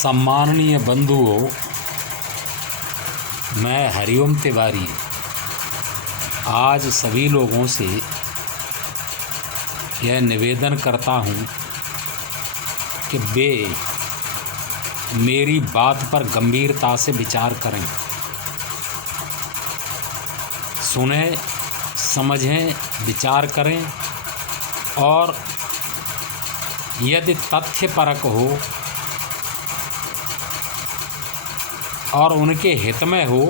सम्माननीय बंधुओं, मैं हरिओम तिवारी आज सभी लोगों से यह निवेदन करता हूं कि वे मेरी बात पर गंभीरता से विचार करें, सुनें, समझें, विचार करें और यदि तथ्यपरक हो और उनके हित में हो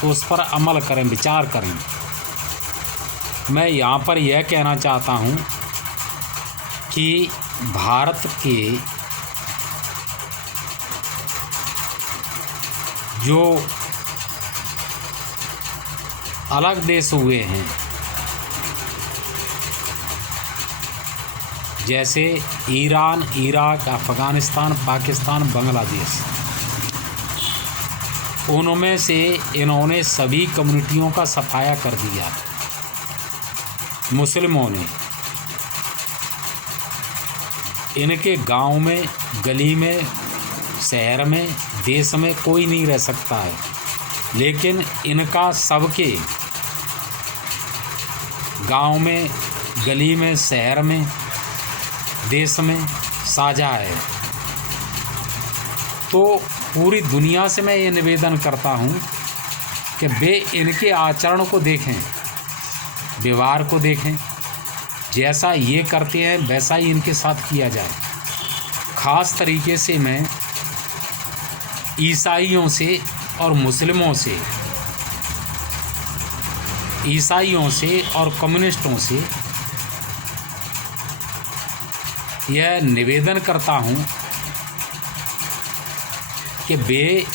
तो उस पर अमल करें, विचार करें। मैं यहाँ पर यह कहना चाहता हूँ कि भारत के जो अलग देश हुए हैं, जैसे ईरान, इराक, अफ़गानिस्तान, पाकिस्तान, बांग्लादेश, उनमें से इन्होंने सभी कम्युनिटियों का सफाया कर दिया। मुस्लिमों ने इनके गांव में, गली में, शहर में, देश में कोई नहीं रह सकता है, लेकिन इनका सबके गांव में, गली में, शहर में, देश में साझा है। तो पूरी दुनिया से मैं ये निवेदन करता हूँ कि वे इनके आचरण को देखें, व्यवहार को देखें, जैसा ये करते हैं वैसा ही इनके साथ किया जाए। ख़ास तरीके से मैं ईसाइयों से और मुस्लिमों से, ईसाइयों से और कम्युनिस्टों से यह निवेदन करता हूँ कि वे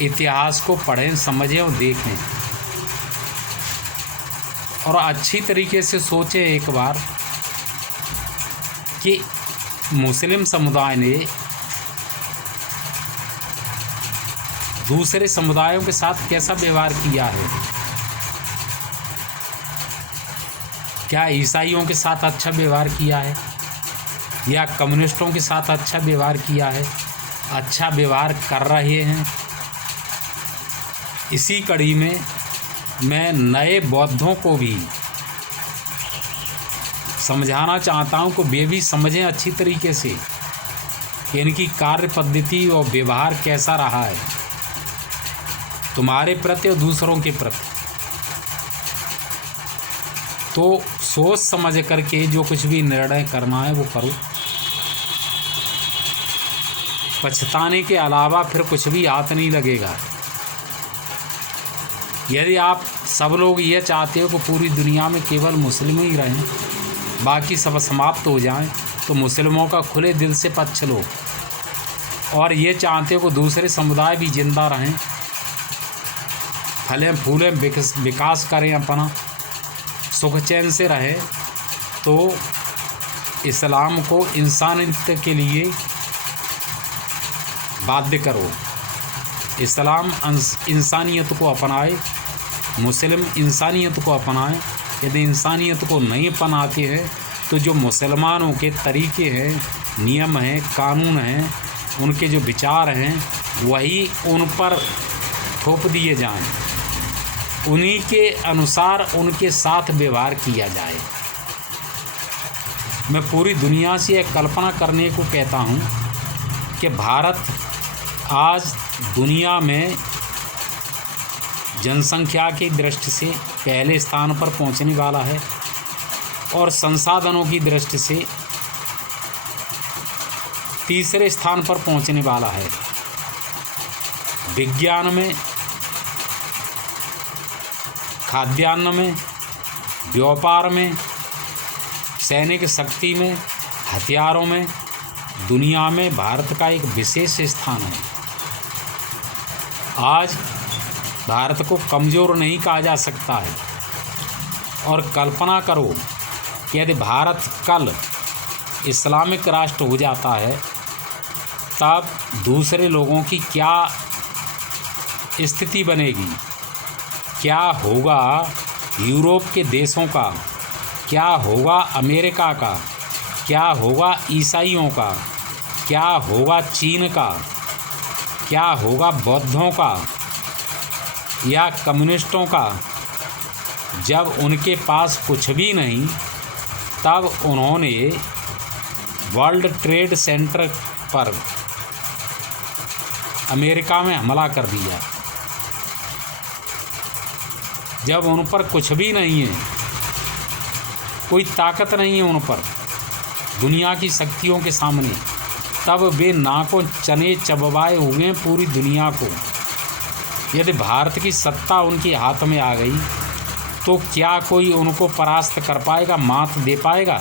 इतिहास को पढ़ें, समझें और देखें और अच्छी तरीके से सोचें एक बार कि मुस्लिम समुदाय ने दूसरे समुदायों के साथ कैसा व्यवहार किया है। क्या ईसाइयों के साथ अच्छा व्यवहार किया है या कम्युनिस्टों के साथ अच्छा व्यवहार किया है, अच्छा व्यवहार कर रहे हैं। इसी कड़ी में मैं नए बौद्धों को भी समझाना चाहता हूं कि वे भी समझें अच्छी तरीके से कि इनकी कार्य पद्धति और व्यवहार कैसा रहा है तुम्हारे प्रति और दूसरों के प्रति। तो सोच समझ करके जो कुछ भी निर्णय करना है वो करो। पछताने के अलावा फिर कुछ भी हाथ नहीं लगेगा। यदि आप सब लोग ये चाहते हो कि पूरी दुनिया में केवल मुस्लिम ही रहें, बाकी सब समाप्त हो जाएं, तो मुस्लिमों का खुले दिल से पक्ष लो। और ये चाहते हो कि दूसरे समुदाय भी जिंदा रहें, फलें फूलें, विकास करें, अपना सुख चैन से रहें, तो इस्लाम को इंसानियत के लिए बाध्य करो। इस्लाम इंसानियत को अपनाए, मुस्लिम इंसानियत को अपनाएं। यदि इंसानियत को नहीं अपनाते हैं तो जो मुसलमानों के तरीके हैं, नियम हैं, कानून हैं, उनके जो विचार हैं वही उन पर थोप दिए जाएं, उन्हीं के अनुसार उनके साथ व्यवहार किया जाए। मैं पूरी दुनिया से एक कल्पना करने को कहता हूँ कि भारत आज दुनिया में जनसंख्या की दृष्टि से पहले स्थान पर पहुंचने वाला है और संसाधनों की दृष्टि से तीसरे स्थान पर पहुंचने वाला है। विज्ञान में, खाद्यान्न में, व्यापार में, सैनिक शक्ति में, हथियारों में, दुनिया में भारत का एक विशेष स्थान है। आज भारत को कमज़ोर नहीं कहा जा सकता है। और कल्पना करो कि यदि भारत कल इस्लामिक राष्ट्र हो जाता है तब दूसरे लोगों की क्या स्थिति बनेगी, क्या होगा यूरोप के देशों का, क्या होगा अमेरिका का, क्या होगा ईसाइयों का, क्या होगा चीन का, क्या होगा बौद्धों का या कम्युनिस्टों का। जब उनके पास कुछ भी नहीं तब उन्होंने वर्ल्ड ट्रेड सेंटर पर अमेरिका में हमला कर दिया। जब उन पर कुछ भी नहीं है, कोई ताकत नहीं है उन पर दुनिया की शक्तियों के सामने, तब वे नाकों चने चबवाए हुए पूरी दुनिया को। यदि भारत की सत्ता उनके हाथ में आ गई तो क्या कोई उनको परास्त कर पाएगा, मात दे पाएगा?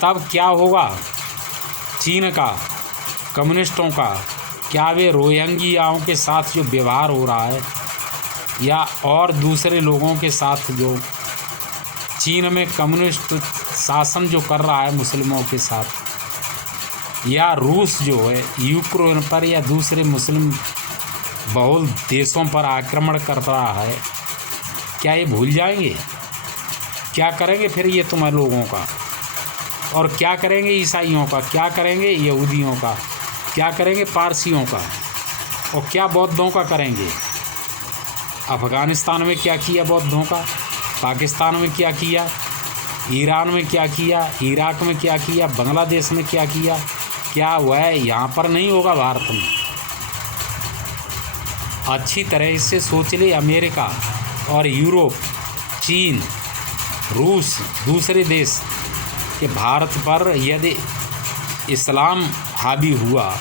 तब क्या होगा चीन का, कम्युनिस्टों का? क्या वे रोहिंग्याओं के साथ जो व्यवहार हो रहा है या और दूसरे लोगों के साथ जो चीन में कम्युनिस्ट शासन जो कर रहा है मुस्लिमों के साथ, या रूस जो है यूक्रेन पर या दूसरे मुस्लिम बहुल देशों पर आक्रमण कर रहा है, क्या ये भूल जाएंगे? क्या करेंगे फिर ये तुम्हारे लोगों का? और क्या करेंगे ईसाइयों का? क्या करेंगे यहूदियों का? क्या करेंगे पारसियों का? और क्या बौद्धों का करेंगे? अफ़गानिस्तान में क्या किया बौद्धों का? पाकिस्तान में क्या किया? ईरान में क्या किया? इराक में क्या किया? बांग्लादेश में क्या किया? क्या वह यहाँ पर नहीं होगा भारत में? अच्छी तरह से सोच ले। अमेरिका और यूरोप, चीन, रूस, दूसरे देश के भारत पर यदि इस्लाम हावी हुआ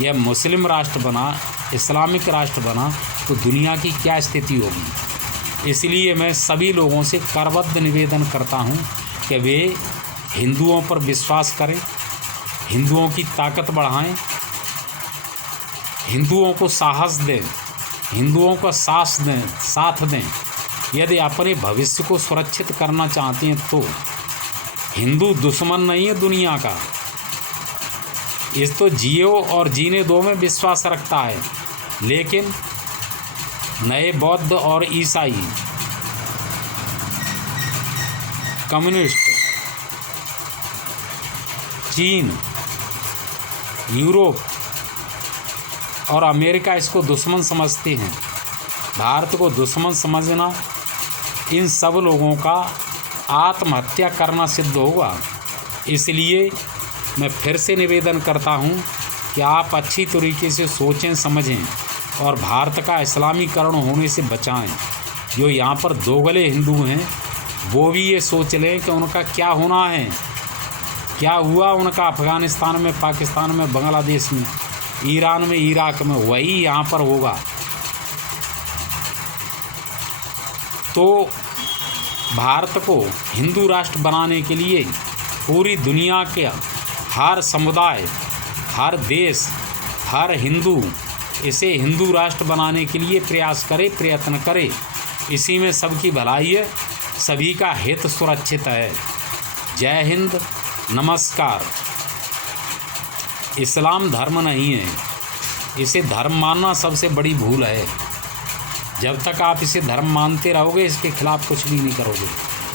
या मुस्लिम राष्ट्र बना, इस्लामिक राष्ट्र बना, तो दुनिया की क्या स्थिति होगी। इसलिए मैं सभी लोगों से करबद्ध निवेदन करता हूं कि वे हिंदुओं पर विश्वास करें, हिंदुओं की ताकत बढ़ाएं, हिंदुओं को साहस दें, हिंदुओं का साथ दें। यदि अपने भविष्य को सुरक्षित करना चाहते हैं तो हिंदू दुश्मन नहीं है दुनिया का। इस तो जियो और जीने दो में विश्वास रखता है, लेकिन नए बौद्ध और ईसाई, कम्युनिस्ट, चीन, यूरोप और अमेरिका इसको दुश्मन समझते हैं। भारत को दुश्मन समझना इन सब लोगों का आत्महत्या करना सिद्ध होगा। इसलिए मैं फिर से निवेदन करता हूं कि आप अच्छी तरीके से सोचें, समझें और भारत का इस्लामीकरण होने से बचाएं। जो यहाँ पर दोगले हिंदू हैं वो भी ये सोच लें कि उनका क्या होना है, क्या हुआ उनका अफ़गानिस्तान में, पाकिस्तान में, बांग्लादेश में, ईरान में, इराक में, वही यहाँ पर होगा। तो भारत को हिंदू राष्ट्र बनाने के लिए पूरी दुनिया के हर समुदाय, हर देश, हर हिंदू इसे हिंदू राष्ट्र बनाने के लिए प्रयास करे, प्रयत्न करे। इसी में सबकी भलाई है, सभी का हित सुरक्षित है। जय हिंद, नमस्कार। इस्लाम धर्म नहीं है, इसे धर्म मानना सबसे बड़ी भूल है। जब तक आप इसे धर्म मानते रहोगे, इसके खिलाफ कुछ भी नहीं करोगे।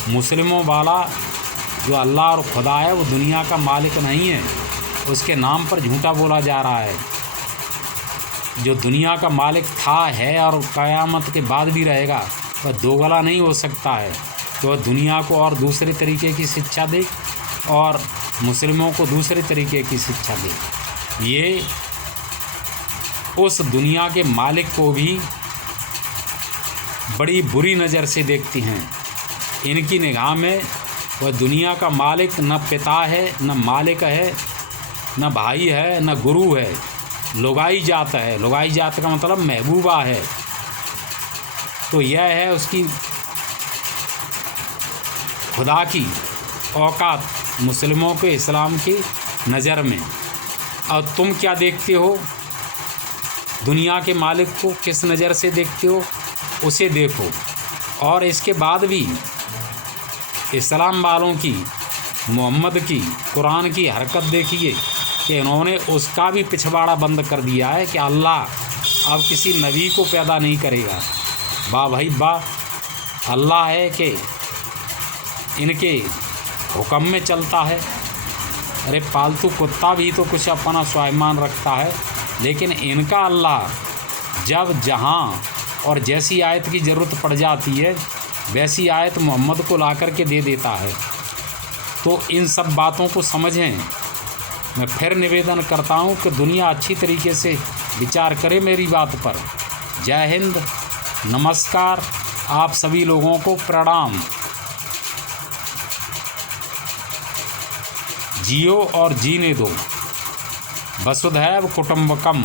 मुस्लिमों वाला जो अल्लाह और खुदा है वो दुनिया का मालिक नहीं है, उसके नाम पर झूठा बोला जा रहा है। जो दुनिया का मालिक था, है और क़यामत के बाद भी रहेगा, वह दोगला नहीं हो सकता है। तो वह दुनिया को और दूसरे तरीके की शिक्षा दे और मुस्लिमों को दूसरे तरीके की शिक्षा दे। ये उस दुनिया के मालिक को भी बड़ी बुरी नज़र से देखती हैं। इनकी निगाह में वह दुनिया का मालिक न पिता है, न मालिक है, न भाई है, न गुरु है, लुगाई जात है। लुगाई जात का मतलब महबूबा है। तो यह है उसकी खुदा की औकात मुस्लिमों के इस्लाम की नज़र में। और तुम क्या देखते हो? दुनिया के मालिक को किस नज़र से देखते हो, उसे देखो। और इसके बाद भी इस्लाम वालों की, मोहम्मद की, कुरान की हरकत देखिए कि इन्होंने उसका भी पिछवाड़ा बंद कर दिया है कि अल्लाह अब किसी नबी को पैदा नहीं करेगा। वाह भाई वाह, अल्लाह है कि इनके हुक्म में चलता है। अरे पालतू कुत्ता भी तो कुछ अपना स्वाभिमान रखता है, लेकिन इनका अल्लाह जब जहाँ और जैसी आयत की ज़रूरत पड़ जाती है वैसी आयत मोहम्मद को ला कर के दे देता है। तो इन सब बातों को समझें। मैं फिर निवेदन करता हूँ कि दुनिया अच्छी तरीके से विचार करे मेरी बात पर। जय हिंद, नमस्कार, आप सभी लोगों को प्रणाम। जियो और जीने दो। वसुधैव कुटुंबकम।